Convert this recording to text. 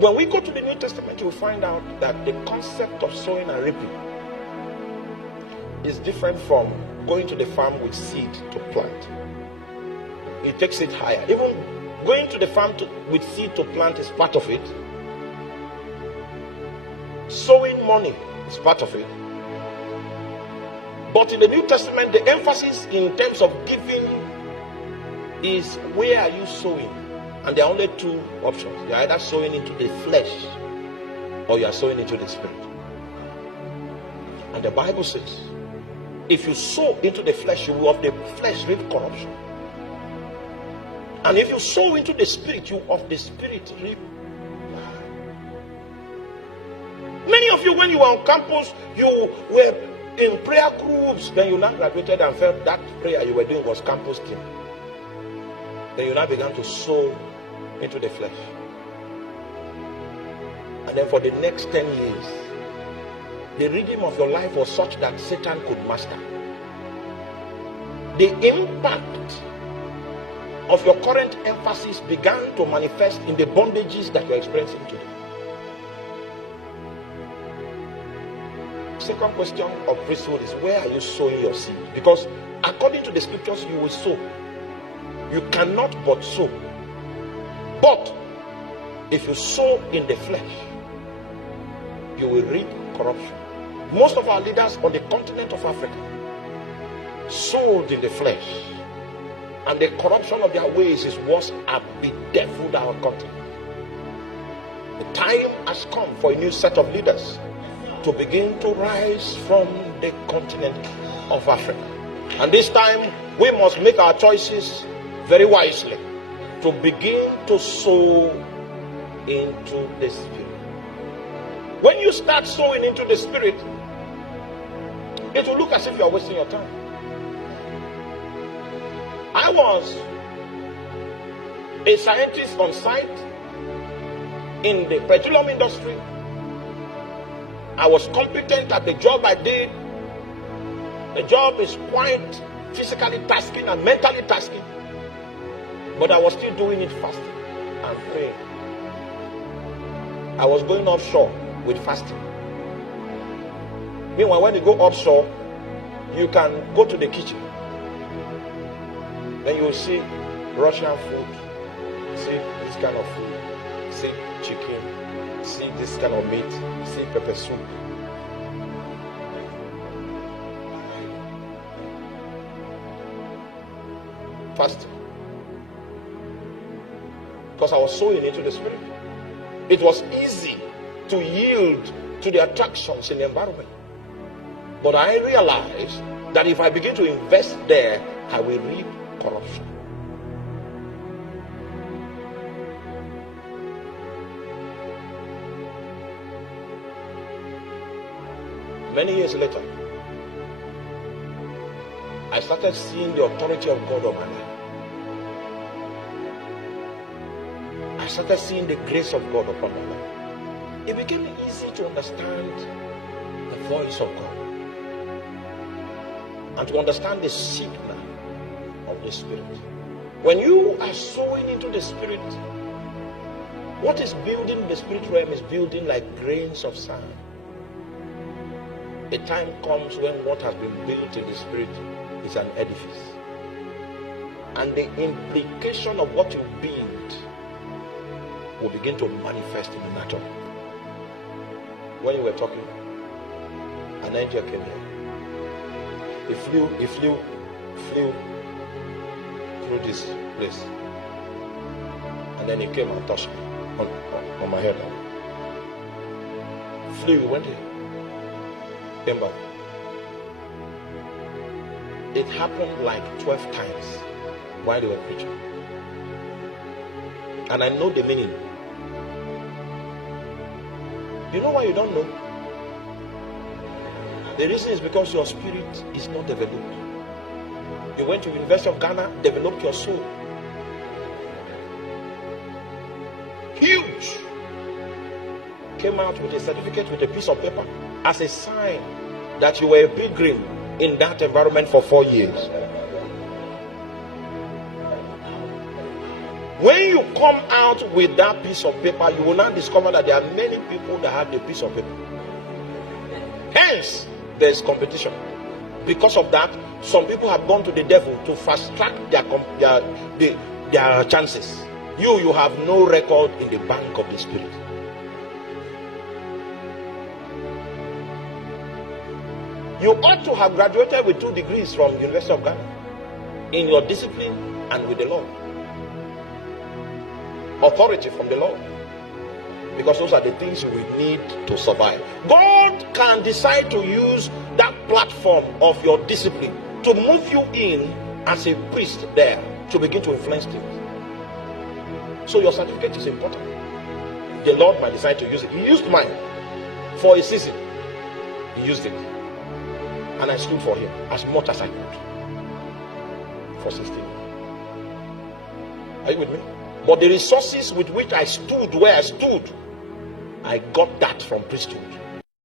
When we go to the New Testament, you'll find out that the concept of sowing and reaping is different from going to the farm with seed to plant. It takes it higher. Even going to the farm with seed to plant is part of it. Sowing money is part of it. But in the New Testament, the emphasis in terms of giving is where are you sowing? And there are only two options. You are either sowing into the flesh or you are sowing into the spirit. And the Bible says, if you sow into the flesh, you will of the flesh reap corruption. And if you sow into the spirit, you of the spirit reap life. Many of you, when you were on campus, you were in prayer groups. Then you now graduated and felt that prayer you were doing was campus thing. Then you now began to sow into the flesh. And then for the next 10 years, the rhythm of your life was such that Satan could master. The impact of your current emphasis began to manifest in the bondages that you're experiencing today. Second question of priesthood is, where are you sowing your seed? Because according to the scriptures, you will sow. You cannot but sow. But if you sow in the flesh, you will reap corruption. Most of our leaders on the continent of Africa sowed in the flesh, and the corruption of their ways is what have bedeviled our continent. The time has come for a new set of leaders to begin to rise from the continent of Africa. And this time, we must make our choices very wisely to begin to sow into the spirit. When you start sowing into the spirit, it will look as if you are wasting your time. I was a scientist on site in the petroleum industry. I was competent at the job I did. The job is quite physically tasking and mentally tasking, but I was still doing it fasting and praying. I was going offshore with fasting. Meanwhile, when you go offshore, you can go to the kitchen. Then you will see Russian food, see this kind of food, see chicken, see this kind of meat, see pepper soup. Fasting. Because I was sowing into the spirit. It was easy to yield to the attractions in the environment. But I realized that if I begin to invest there, I will reap corruption. Many years later, I started seeing the authority of God on my life. I started seeing the grace of God upon my life. It became easy to understand the voice of God and to understand the signal of the Spirit. When you are sowing into the Spirit, what is building in the spirit realm is building like grains of sand. A time comes when what has been built in the Spirit is an edifice. And the implication of what you build will begin to manifest in the natural. When you were talking, an angel came here. He flew through this place. And then he came and touched me on my head. Flew, he went here. Came back. It happened like 12 times while they were preaching. And I know the meaning. You know why you don't know? The reason is because your spirit is not developed. You went to the University of Ghana, developed your soul. Huge. Came out with a certificate with a piece of paper as a sign that you were a pilgrim in that environment for 4 years. When you come out with that piece of paper, you will now discover that there are many people that have the piece of paper. Hence, there is competition. Because of that, some people have gone to the devil to fast track their chances. You have no record in the bank of the Spirit. You ought to have graduated with 2 degrees from the University of Ghana in your discipline and with the Lord. Authority from the Lord. Because those are the things you will need to survive. God can decide to use that platform of your discipline to move you in as a priest there to begin to influence things. So your certificate is important. The Lord might decide to use it. He used mine for a season. He used it. And I stood for him as much as I could. For 16 years. Are you with me? But the resources with which I stood where I stood, I got that from priesthood.